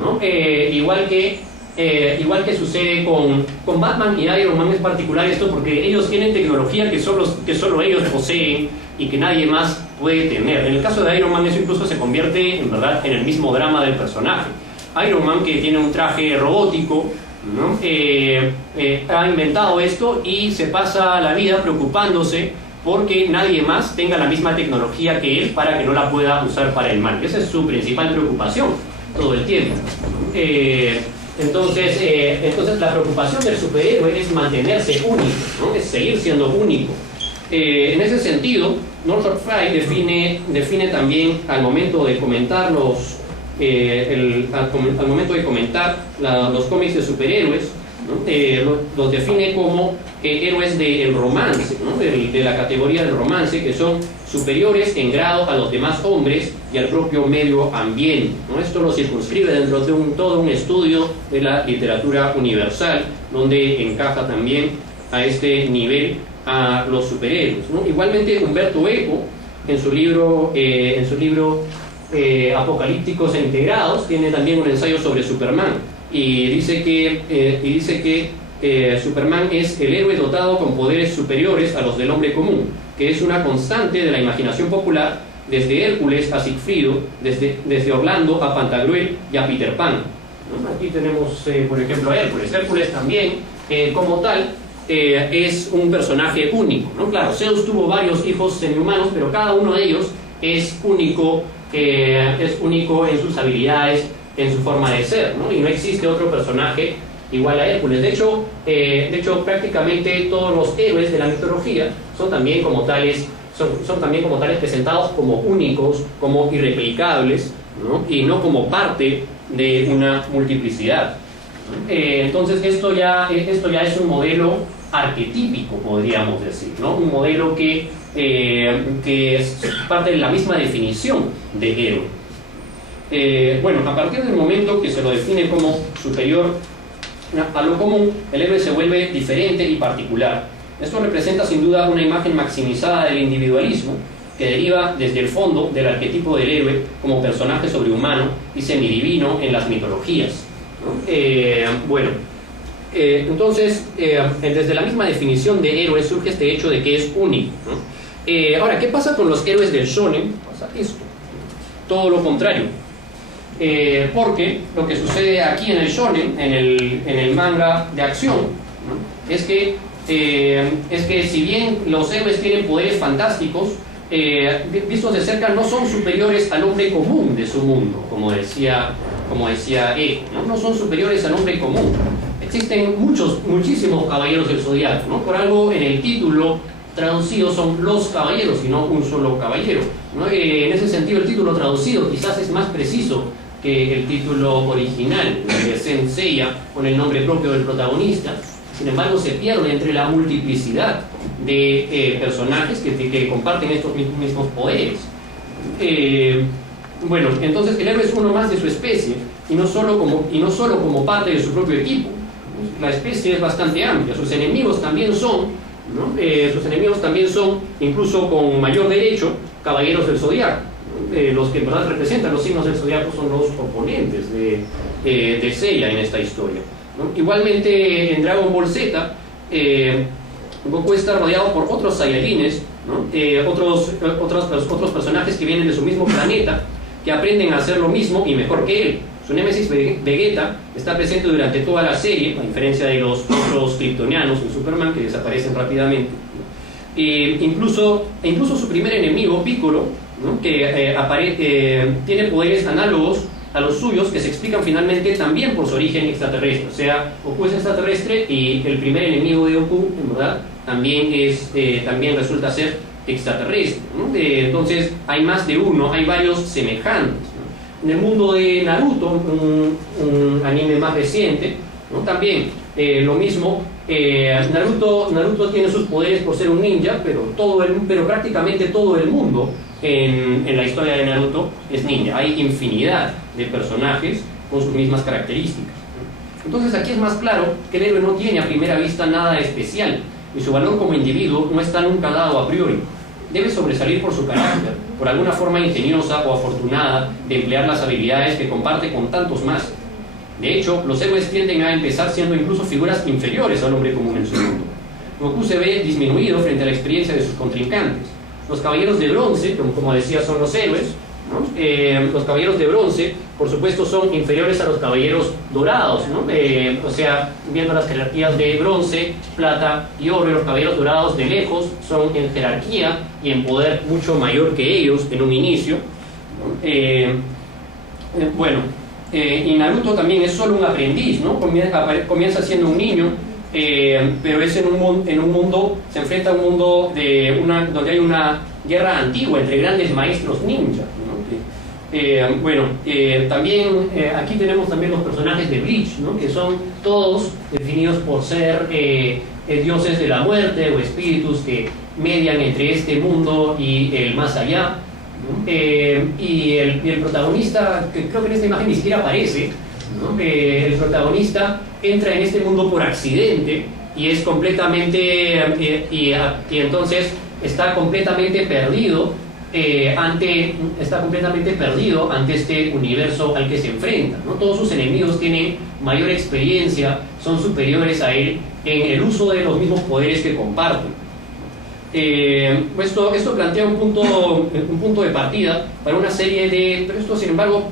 ¿no? Igual que sucede con Batman y Iron Man. Es particular esto porque ellos tienen tecnología que solo ellos poseen y que nadie más puede tener. En el caso de Iron Man, eso incluso se convierte en verdad en el mismo drama del personaje. Iron Man, que tiene un traje robótico, ¿no? Ha inventado esto y se pasa la vida preocupándose porque nadie más tenga la misma tecnología que él para que no la pueda usar para el mal. Esa es su principal preocupación todo el tiempo. Entonces la preocupación del superhéroe es mantenerse único, ¿no? Es seguir siendo único. En ese sentido, Northrop Frye define también al momento de comentar los cómics de superhéroes, ¿no? Los define como héroes del romance, ¿no? de la categoría del romance, que son superiores en grado a los demás hombres y al propio medio ambiente, ¿no? Esto lo circunscribe dentro de todo un estudio de la literatura universal, donde encaja también a este nivel a los superhéroes, ¿no? Igualmente Umberto Eco, en su libro Apocalípticos e Integrados, tiene también un ensayo sobre Superman y dice que Superman es el héroe dotado con poderes superiores a los del hombre común, que es una constante de la imaginación popular, desde Hércules a Sigfrido, desde Orlando a Pantagruel y a Peter Pan, ¿no? Aquí tenemos, por ejemplo, a Hércules. Hércules también, como tal, es un personaje único, ¿no? Claro, Zeus tuvo varios hijos semihumanos, pero cada uno de ellos es único en sus habilidades, en su forma de ser, ¿no? Y no existe otro personaje igual a Hércules. De hecho, prácticamente todos los héroes de la mitología son también como tales presentados como únicos, como irreplicables, ¿no? Y no como parte de una multiplicidad. Entonces esto ya es un modelo arquetípico, podríamos decir, ¿no? Un modelo que es parte de la misma definición de héroe. Bueno, a partir del momento que se lo define como superior a lo común, el héroe se vuelve diferente y particular. Esto representa sin duda una imagen maximizada del individualismo que deriva desde el fondo del arquetipo del héroe como personaje sobrehumano y semidivino en las mitologías, ¿no? Entonces, desde la misma definición de héroe surge este hecho de que es único, ¿no? Ahora, ¿qué pasa con los héroes del shonen? Pasa esto, todo lo contrario. Porque lo que sucede aquí en el shonen, en el manga de acción, ¿no? es que si bien los héroes tienen poderes fantásticos, vistos de cerca no son superiores al hombre común de su mundo, como decía Eco, ¿no? No son superiores al hombre común. Existen muchísimos caballeros del Zodiaco, ¿no? Por algo en el título traducido son los caballeros y no un solo caballero, ¿no? En ese sentido el título traducido quizás es más preciso que el título original de Saint Seiya, con el nombre propio del protagonista. Sin embargo, se pierde entre la multiplicidad de personajes que comparten estos mismos poderes. Bueno, entonces el héroe es uno más de su especie y no solo como parte de su propio equipo. La especie es bastante amplia. Sus enemigos también son, ¿no? Incluso con mayor derecho, caballeros del Zodiaco. Los que en verdad representan los signos del Zodiaco son los oponentes de Seiya en esta historia, ¿no? Igualmente en Dragon Ball Z, Goku está rodeado por otros Saiyajines, ¿no? Otros personajes que vienen de su mismo planeta, que aprenden a hacer lo mismo y mejor que él. Su némesis Vegeta está presente durante toda la serie, a diferencia de los otros kryptonianos en Superman, que desaparecen rápidamente. Incluso su primer enemigo, Piccolo, ¿no? Que tiene poderes análogos a los suyos, que se explican finalmente también por su origen extraterrestre. O sea, Goku es extraterrestre y el primer enemigo de Goku, en verdad, también resulta ser extraterrestre, ¿no? Entonces hay más de uno, hay varios semejantes, ¿no? En el mundo de Naruto, un anime más reciente, ¿no? También lo mismo. Naruto tiene sus poderes por ser un ninja, pero prácticamente todo el mundo en la historia de Naruto es ninja. Hay infinidad de personajes con sus mismas características. Entonces aquí es más claro que el héroe no tiene a primera vista nada especial y su valor como individuo no está nunca dado a priori. Debe sobresalir por su carácter, por alguna forma ingeniosa o afortunada de emplear las habilidades que comparte con tantos más, De hecho, los héroes tienden a empezar siendo incluso figuras inferiores al hombre común en su mundo. Goku se ve disminuido frente a la experiencia de sus contrincantes. Los caballeros de bronce, como decía, son los héroes, ¿no? Los caballeros de bronce, por supuesto, son inferiores a los caballeros dorados, ¿no? O sea, viendo las jerarquías de bronce, plata y oro, los caballeros dorados de lejos son en jerarquía y en poder mucho mayor que ellos en un inicio, ¿no? Y Naruto también es solo un aprendiz, ¿no? Comienza siendo un niño, pero es en un mundo, se enfrenta a un mundo donde hay una guerra antigua entre grandes maestros ninja, ¿no? También aquí tenemos también los personajes de Bleach, ¿no? Que son todos definidos por ser dioses de la muerte o espíritus que median entre este mundo y el más allá, ¿no? Y el protagonista, que creo que en esta imagen ni siquiera aparece, ¿no? El protagonista entra en este mundo por accidente y es completamente y entonces está completamente perdido ante este universo al que se enfrenta, ¿no? Todos sus enemigos tienen mayor experiencia, son superiores a él en el uso de los mismos poderes que comparten. Esto plantea un punto de partida para una serie de... Pero esto, sin embargo,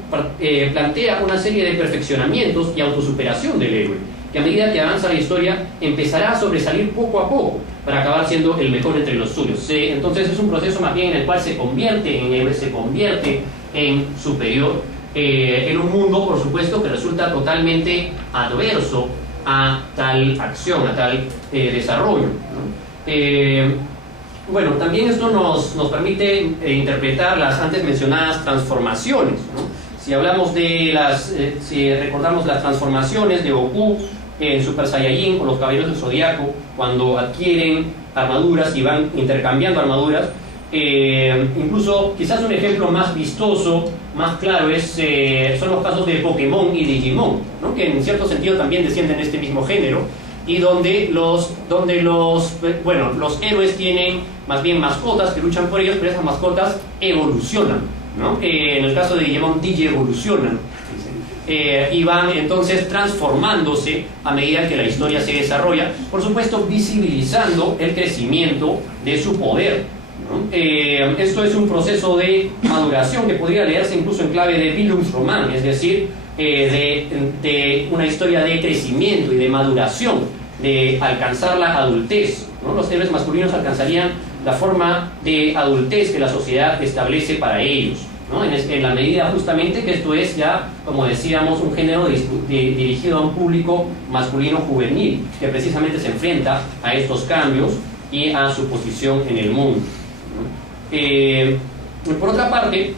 plantea una serie de perfeccionamientos y autosuperación del héroe, que a medida que avanza la historia empezará a sobresalir poco a poco para acabar siendo el mejor entre los suyos. Entonces es un proceso más bien en el cual se convierte en héroe, se convierte en superior, en un mundo, por supuesto, que resulta totalmente adverso a tal acción, a tal desarrollo, ¿no? También esto nos permite interpretar las antes mencionadas transformaciones, ¿no? Si recordamos las transformaciones de Goku en Super Saiyajin con los Caballeros del Zodiaco, cuando adquieren armaduras y van intercambiando armaduras, incluso quizás un ejemplo más vistoso, más claro, son los casos de Pokémon y Digimon, ¿no? Que en cierto sentido también descienden de este mismo género, y donde los héroes tienen más bien mascotas que luchan por ellos, pero esas mascotas evolucionan, ¿no? En el caso de Digimon, digievolucionan, y van entonces transformándose a medida que la historia se desarrolla, por supuesto visibilizando el crecimiento de su poder, ¿no? Esto es un proceso de maduración que podría leerse incluso en clave de Bildungsroman, es decir, de una historia de crecimiento y de maduración, de alcanzar la adultez, ¿no? Los héroes masculinos alcanzarían la forma de adultez que la sociedad establece para ellos, ¿no? En la medida justamente que esto es ya, como decíamos, un género dirigido a un público masculino juvenil, que precisamente se enfrenta a estos cambios y a su posición en el mundo, ¿no? Por otra parte,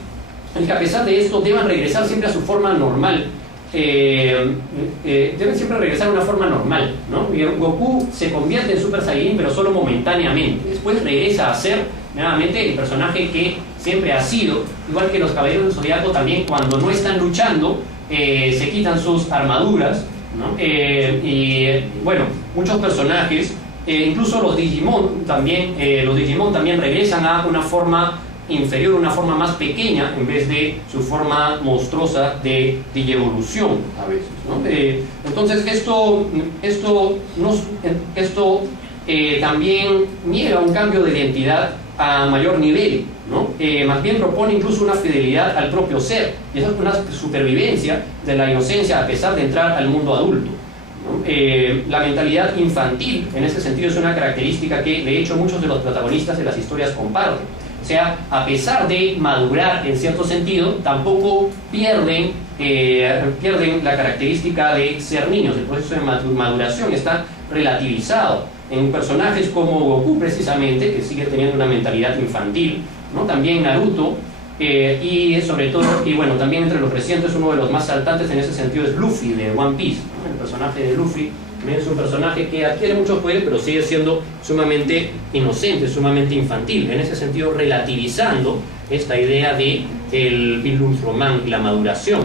que a pesar de esto deban regresar siempre a su forma normal, deben siempre regresar a una forma normal, ¿no? Goku se convierte en Super Saiyajin, pero solo momentáneamente. Después regresa a ser nuevamente el personaje que siempre ha sido, igual que los Caballeros del Zodiaco también, cuando no están luchando, se quitan sus armaduras, ¿no? Muchos personajes, incluso los Digimon también regresan a una forma inferior, una forma más pequeña, en vez de su forma monstruosa de digievolución a veces, ¿no? Entonces esto también niega un cambio de identidad a mayor nivel, ¿no? Más bien propone incluso una fidelidad al propio ser, y esa es una supervivencia de la inocencia a pesar de entrar al mundo adulto, ¿no? La mentalidad infantil en ese sentido es una característica que de hecho muchos de los protagonistas de las historias comparten. O sea, a pesar de madurar en cierto sentido, tampoco pierden la característica de ser niños. El proceso de maduración está relativizado en personajes como Goku, precisamente, que sigue teniendo una mentalidad infantil, ¿no? También Naruto, y sobre todo, también entre los recientes, uno de los más saltantes en ese sentido es Luffy de One Piece, ¿no? El personaje de Luffy es un personaje que adquiere muchos poderes, pero sigue siendo sumamente inocente, sumamente infantil, en ese sentido relativizando esta idea de el Bildungsroman y la maduración.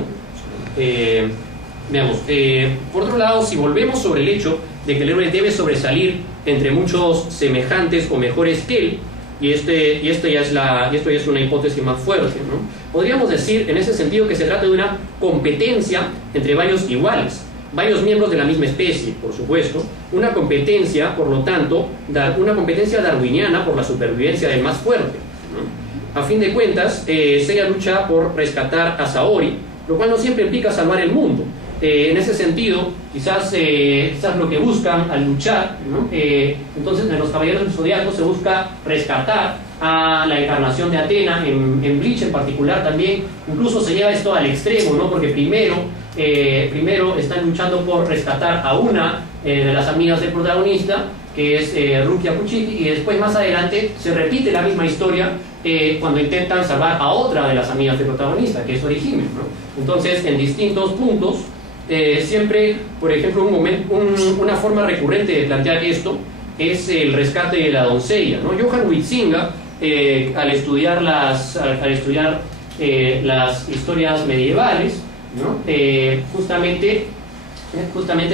Por otro lado, si volvemos sobre el hecho de que el héroe debe sobresalir entre muchos semejantes o mejores que él, y esto ya es una hipótesis más fuerte, ¿no? Podríamos decir en ese sentido que se trata de una competencia entre varios iguales, varios miembros de la misma especie, por supuesto, una competencia, por lo tanto, una competencia darwiniana por la supervivencia del más fuerte, ¿no? A fin de cuentas, Seiya lucha por rescatar a Saori, lo cual no siempre implica salvar el mundo. En ese sentido, quizás lo que buscan al luchar, ¿no? Entonces en los Caballeros del Zodiaco se busca rescatar a la encarnación de Atena, en Bleach en particular también, incluso se lleva esto al extremo, ¿no? Porque primero están luchando por rescatar a una de las amigas del protagonista, que es Rukia Kuchiki, y después más adelante se repite la misma historia cuando intentan salvar a otra de las amigas del protagonista, que es Orihime, ¿no? Entonces, en distintos puntos, siempre, por ejemplo, una forma recurrente de plantear esto es el rescate de la doncella, ¿no? Johan Huizinga, al estudiar las historias medievales, ¿no? Justamente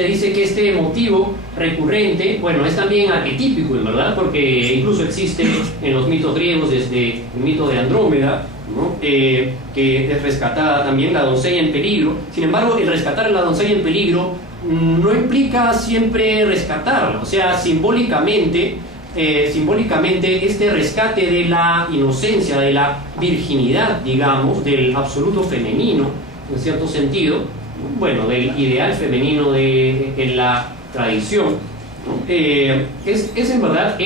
dice que este motivo recurrente, bueno, es también arquetípico, en verdad, porque incluso existe en los mitos griegos, desde el mito de Andrómeda, ¿no? Que es rescatada también la doncella en peligro. Sin embargo, el rescatar a la doncella en peligro no implica siempre rescatarla, o sea, simbólicamente este rescate de la inocencia, de la virginidad, digamos, del absoluto femenino, en cierto sentido, bueno, del ideal femenino en la tradición, ¿no? Es en verdad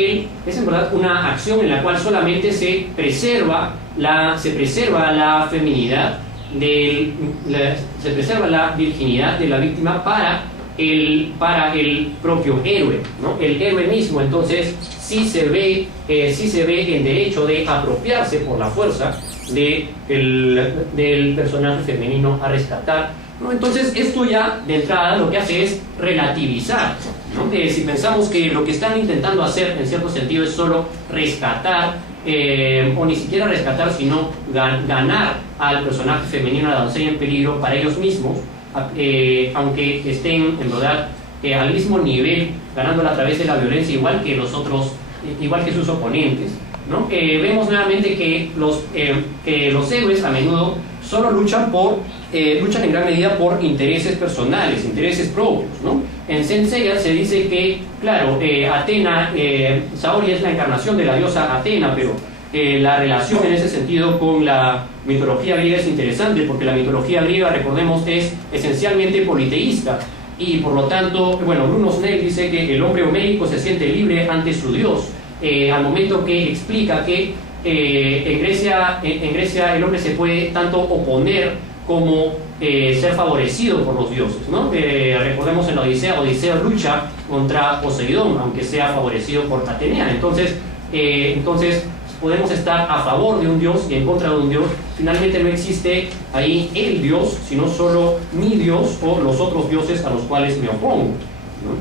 una acción en la cual solamente se preserva la feminidad, se preserva la virginidad de la víctima para el propio héroe, ¿no? El héroe mismo, entonces, sí se ve en derecho de apropiarse por la fuerza del personaje femenino a rescatar, ¿no? Entonces, esto ya de entrada lo que hace es relativizar, ¿no? Si pensamos que lo que están intentando hacer en cierto sentido es solo rescatar, o ni siquiera rescatar, sino ganar al personaje femenino, a la doncella en peligro, para ellos mismos, aunque estén en verdad al mismo nivel, ganándola a través de la violencia, igual que sus oponentes, ¿no? Vemos nuevamente que los héroes a menudo solo luchan en gran medida por intereses personales, intereses propios, ¿no? En Saint Seiya se dice que, claro, Atena, Saori es la encarnación de la diosa Atena, pero la relación en ese sentido con la mitología griega es interesante, porque la mitología griega, recordemos, es esencialmente politeísta, y por lo tanto, bueno, Bruno Snell dice que el hombre homérico se siente libre ante su dios, al momento que explica que en Grecia el hombre se puede tanto oponer como ser favorecido por los dioses, ¿no? Recordemos en la Odisea lucha contra Poseidón, aunque sea favorecido por Atenea. Entonces podemos estar a favor de un dios y en contra de un dios. Finalmente no existe ahí el dios, sino solo mi dios o los otros dioses a los cuales me opongo, ¿no?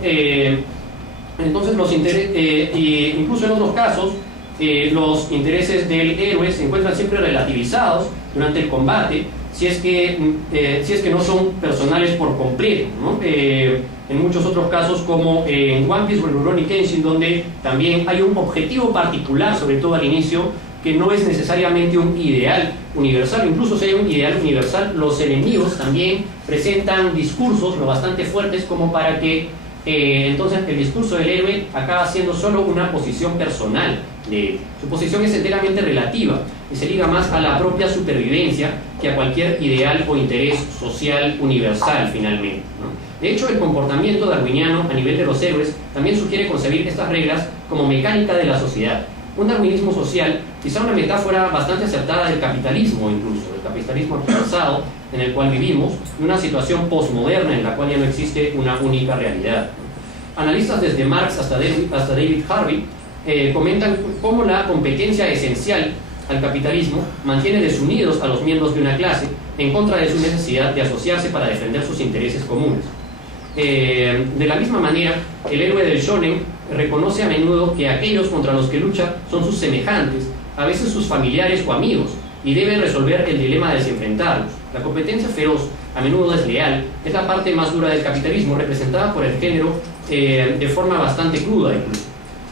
Entonces incluso en otros casos, los intereses del héroe se encuentran siempre relativizados durante el combate, si es que no son personales por completo, ¿no? En muchos otros casos, como en One Piece o en Rurouni Kenshin, donde también hay un objetivo particular, sobre todo al inicio, que no es necesariamente un ideal universal. Incluso si hay un ideal universal, los enemigos también presentan discursos lo bastante fuertes como para que entonces el discurso del héroe acaba siendo solo una posición personal. Su posición es enteramente relativa y se liga más a la propia supervivencia que a cualquier ideal o interés social universal finalmente, ¿no? De hecho, el comportamiento darwiniano a nivel de los héroes también sugiere concebir estas reglas como mecánica de la sociedad. Un darwinismo social, quizá una metáfora bastante acertada del capitalismo, incluso del capitalismo avanzado en el cual vivimos, en una situación posmoderna en la cual ya no existe una única realidad. Analistas desde Marx hasta David Harvey comentan cómo la competencia esencial al capitalismo mantiene desunidos a los miembros de una clase en contra de su necesidad de asociarse para defender sus intereses comunes. De la misma manera, el héroe del shonen reconoce a menudo que aquellos contra los que lucha son sus semejantes, a veces sus familiares o amigos, y debe resolver el dilema de desenfrentarlos. La competencia feroz, a menudo desleal, es la parte más dura del capitalismo, representada por el género de forma bastante cruda incluso.